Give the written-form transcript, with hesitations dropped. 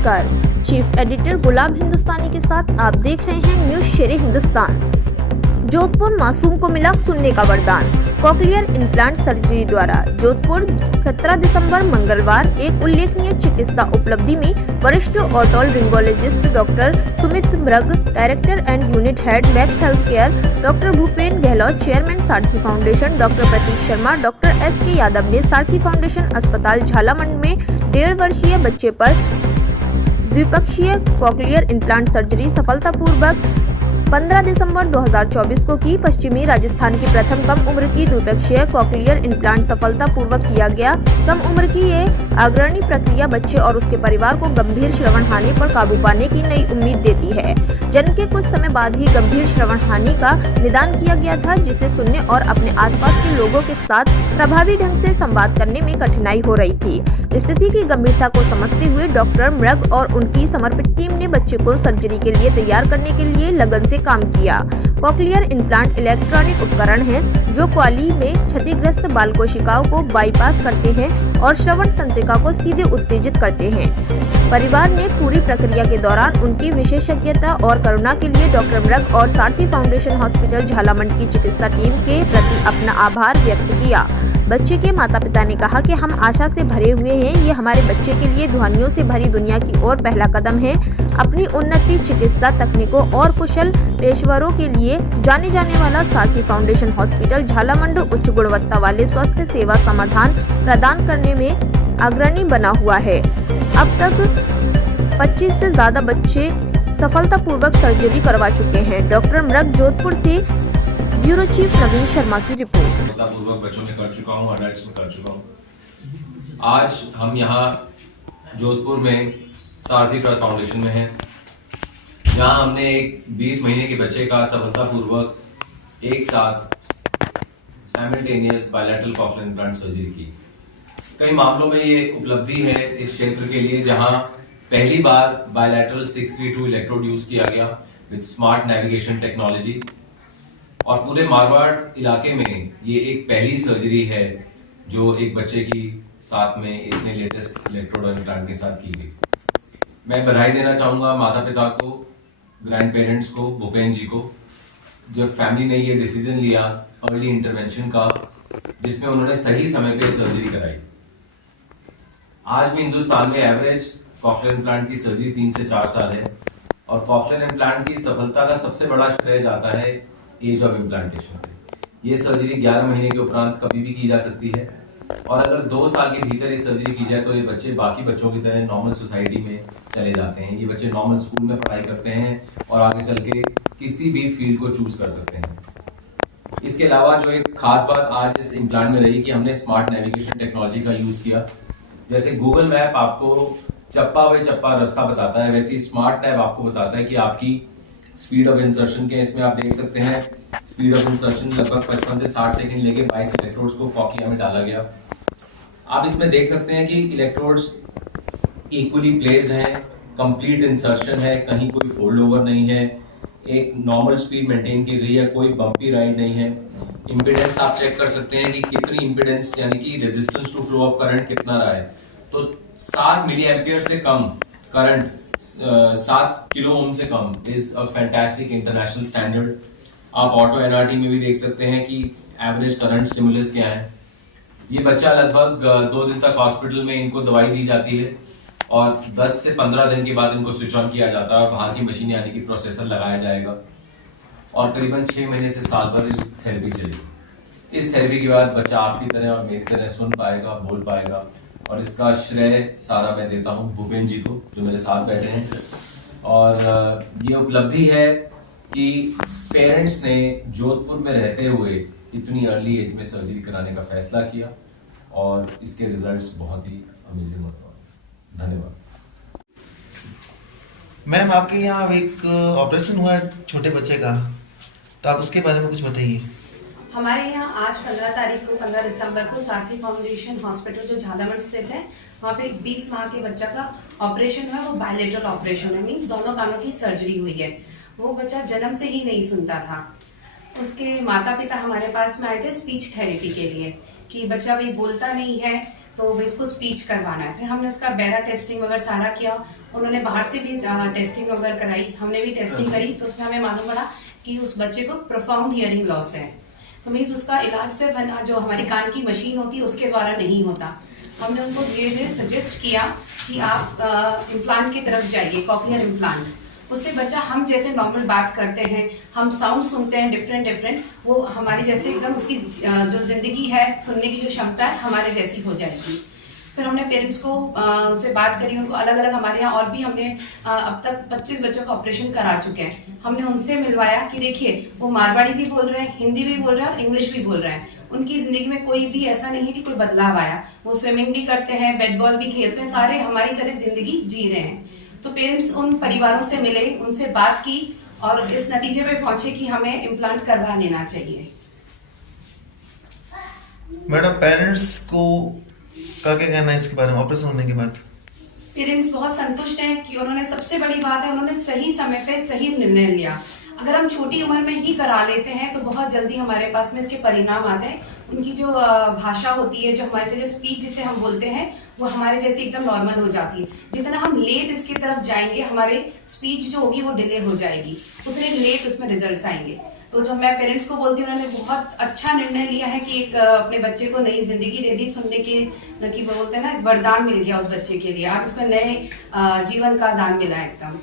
नमस्कार, chief editor गुलाब हिंदुस्तानी के साथ आप देख रहे हैं न्यूज शेरे हिंदुस्तान। जोधपुर मासूम को मिला सुनने का वरदान। कॉकलियर इम्प्लांट सर्जरी द्वारा जोधपुर 17 दिसंबर मंगलवार एक उल्लेखनीय चिकित्सा उपलब्धि में वरिष्ठ ओटोलरिंगोलॉजिस्ट डॉक्टर सुमित मृग, director and unit head max health care, doctor Bhupen Gehlot, chairman Sarathi foundation, doctor Prateek Sharma, doctor SK Yadav ने सारथी फाउंडेशन अस्पताल झालामंड में 1.5 वर्षीय बच्चे पर द्विपक्षीय कॉकलियर इम्प्लांट सर्जरी सफलतापूर्वक 15 दिसंबर 2024 को की। पश्चिमी राजस्थान की प्रथम कम उम्र की द्विपक्षीय कॉकलियर इम्प्लांट सफलतापूर्वक किया गया। कम उम्र की ये अग्रणी प्रक्रिया बच्चे और उसके परिवार को गंभीर श्रवण हानि पर काबू पाने की नई उम्मीद देती है। जन्म के कुछ समय बाद ही गंभीर श्रवण हानि का निदान किया गया था, जिसे सुनने और अपने आसपास के लोगों के साथ प्रभावी ढंग से संवाद करने में कठिनाई हो रही थी। स्थिति की गंभीरता को समझते हुए डॉक्टर मृग और उनकी समर्पित टीम ने बच्चे को सर्जरी के लिए तैयार करने के लिए लगन से काम किया। कॉकलियर इम्प्लांट इलेक्ट्रॉनिक उपकरण है जो क्वाली में क्षतिग्रस्त बाल कोशिकाओं को बाईपास करते हैं और श्रवण तंत्रिका को सीधे उत्तेजित करते हैं। परिवार ने पूरी प्रक्रिया के दौरान उनकी विशेषज्ञता और करुणा के लिए डॉक्टर मृग और सारथी फाउंडेशन हॉस्पिटल झालामंड की चिकित्सा टीम के प्रति अपना आभार व्यक्त किया। बच्चे के माता पिता ने कहा कि हम आशा से भरे हुए हैं। ये हमारे बच्चे के लिए ध्वनियों से भरी दुनिया की ओर पहला कदम है। अपनी उन्नति चिकित्सा तकनीकों और कुशल पेशेवरों के लिए जाने जाने वाला सारथी फाउंडेशन हॉस्पिटल झालामंड उच्च गुणवत्ता वाले स्वास्थ्य सेवा समाधान प्रदान करने में अग्रणी बना हुआ है। अब तक 25 से ज्यादा बच्चे सफलतापूर्वक सर्जरी करवा चुके हैं। डॉक्टर मृग, जोधपुर से ब्यूरो चीफ नवीन शर्मा की रिपोर्ट। सफलतापूर्वक बच्चों में कर चुका हूँ, अडल्ट्स में कर चुका हूँ। आज हम यहाँ जोधपुर में सारथी ट्रस्ट फाउंडेशन में हैं, जहाँ हमने एक 20 महीने के बच्चे का सफलतापूर्वक एक साथ simultaneous bilateral cochlear implant surgery की। कई मामलों में ये उपलब्धि है इस क्षेत्र के लिए, जहाँ पहली बार बायलैटरल 632 इलेक्ट्रोड यूज किया गया विद स्मार्ट नेविगेशन टेक्नोलॉजी, और पूरे मारवाड़ इलाके में ये एक पहली सर्जरी है जो एक बच्चे की साथ में इतने लेटेस्ट इलेक्ट्रोड और इम्प्लांट के साथ की गई। मैं बधाई देना चाहूँगा माता पिता को, ग्रैंड पेरेंट्स को, भूपेन जी को, जब फैमिली ने ये डिसीजन लिया अर्ली इंटरवेंशन का, जिसमें उन्होंने सही समय पे सर्जरी कराई। आज भी हिंदुस्तान में एवरेज कॉकलियर इम्प्लांट की सर्जरी 3 से 4 साल है, और कॉकलियर इम्प्लांट की सफलता का सबसे बड़ा श्रेय जाता है एज ऑफ इम्प्लांटेशन पे। ये सर्जरी 11 महीने के उपरांत कभी भी की जा सकती है, और अगर 2 साल के भीतर ये सर्जरी की जाए तो ये बच्चे बाकी बच्चों की तरह नॉर्मल सोसाइटी में चले जाते हैं। ये बच्चे नॉर्मल स्कूल में पढ़ाई करते हैं और आगे चल के किसी भी फील्ड को चूज कर सकते हैं। इसके अलावा जो एक खास बात आज इस इम्प्लांट में रही कि हमने स्मार्ट नेविगेशन टेक्नोलॉजी का यूज किया। जैसे गूगल मैप आपको चप्पा बाय चप्पा रास्ता बताता है, वैसे ही स्मार्ट टैब आपको बताता है कि आपकी स्पीड ऑफ इंसर्शन के, इसमें आप देख सकते हैं स्पीड ऑफ इंसर्शन लगभग 55 से 60 सेकंड लेके 22 इलेक्ट्रोड्स को कॉकलिया में डाला गया। आप इसमें देख सकते हैं कि इलेक्ट्रोड्स इक्वली प्लेस्ड हैं, कंप्लीट इंसर्शन है, कहीं कोई फोल्ड ओवर नहीं है, एक नॉर्मल स्पीड मेंटेन की गई है, कोई बम्पी राइड नहीं है। इंपीडेंस आप चेक कर सकते हैं कि कितनी इंपीडेंस यानी कि resistance to flow of current कितना रहा है, तो 7 मिली एम्पियर से कम करंट, 7 किलो ओम से कम is a fantastic international standard. आप ऑटो एनआरटी में भी देख सकते हैं कि एवरेज करंट स्टिमुलस क्या है। ये बच्चा लगभग 2 दिन तक हॉस्पिटल में इनको दवाई दी जाती है, और 10 से 15 दिन के बाद इनको स्विच ऑन किया जाता है, बाहर की मशीन यानी कि प्रोसेसर लगाया जाएगा, और करीबन 6 महीने से साल भर थेरेपी चलेगी। इस थेरेपी के बाद बच्चा आपकी तरह और मेरी तरह सुन पाएगा, बोल पाएगा, और इसका श्रेय सारा मैं देता हूँ भूपेन जी को जो मेरे साथ बैठे हैं। और ये उपलब्धि है कि पेरेंट्स ने जोधपुर में रहते हुए इतनी अर्ली एज में सर्जरी कराने का फैसला किया, और इसके रिजल्ट्स बहुत ही अमेजिंग होते हैं। धन्यवाद। मैम, आपके यहाँ एक ऑपरेशन हुआ है छोटे बच्चे का, तो आप उसके बारे में कुछ बताइए। हमारे यहाँ आज 15 दिसंबर को सारथी फाउंडेशन हॉस्पिटल जो झालामंड स्थित है, वहाँ पे एक 20 माह के बच्चा का ऑपरेशन हुआ। वो बायलेटरल ऑपरेशन है, मीन्स दोनों कानों की सर्जरी हुई है। वो बच्चा जन्म से ही नहीं सुनता था। उसके माता पिता हमारे पास में आए थे स्पीच थेरेपी के लिए कि बच्चा भी बोलता नहीं है, तो इसको स्पीच करवाना है। फिर हमने उसका बेरा टेस्टिंग वगैरह सारा किया, उन्होंने बाहर से भी टेस्टिंग वगैरह कराई, हमने भी टेस्टिंग करी, तो उसमें हमें मालूम पड़ा कि उस बच्चे को प्रोफाउंड हियरिंग लॉस है। तो मीन्स उसका इलाज सिर्फ जो हमारी कान की मशीन होती है उसके द्वारा नहीं होता। हमने उनको धीरे धीरे सजेस्ट किया कि आप इम्प्लांट की तरफ जाइए, कॉक्लियर इम्प्लांट। उससे बच्चा हम जैसे नॉर्मल बात करते हैं, हम साउंड सुनते हैं डिफरेंट, वो हमारी जैसे एकदम उसकी जो जिंदगी है, सुनने की जो क्षमता है हमारे जैसी हो जाएगी। फिर हमने पेरेंट्स को उनसे बात करी, उनको अलग अलग, हमारे यहाँ और भी हमने अब तक 25 बच्चों का ऑपरेशन करा चुके हैं। हमने उनसे मिलवाया कि देखिए वो मारवाड़ी भी बोल रहे हैं, हिंदी भी बोल रहे हैं और इंग्लिश भी बोल रहे हैं। उनकी जिंदगी में कोई भी ऐसा नहीं है कि कोई बदलाव आया। वो स्विमिंग भी करते हैं, बैट बॉल भी खेलते हैं, सारे हमारी तरह जिंदगी जी रहे हैं। तो पेरेंट्स उन परिवारों से मिले, उनसे बात की और इस नतीजे पे पहुंचे कि हमें इम्प्लांट करवा लेना चाहिए। मैडम, पेरेंट्स को का क्या कहना है इसके बारे में ऑपरेशन होने के बाद? पेरेंट्स बहुत संतुष्ट हैं कि उन्होंने, सबसे बड़ी बात है, उन्होंने सही समय पे सही निर्णय लिया। अगर हम छोटी उम्र में ही करा लेते हैं तो बहुत जल्दी हमारे पास में इसके परिणाम आते हैं। उनकी जो भाषा होती है, जो हमारे जो स्पीच जिसे हम बोलते हैं, वो हमारे जैसे एकदम नॉर्मल हो जाती है। जितना हम लेट इसकी तरफ जाएंगे, हमारे स्पीच जो होगी वो डिले हो जाएगी, उतने लेट उसमें रिजल्ट्स आएंगे। तो जो मैं पेरेंट्स को बोलती हूँ, उन्होंने बहुत अच्छा निर्णय लिया है कि एक अपने बच्चे को नई जिंदगी दे दी, सुनने की न कि बोलते हैं ना, वरदान मिल गया उस बच्चे के लिए। आज उसको नए जीवन का दान मिला एकदम।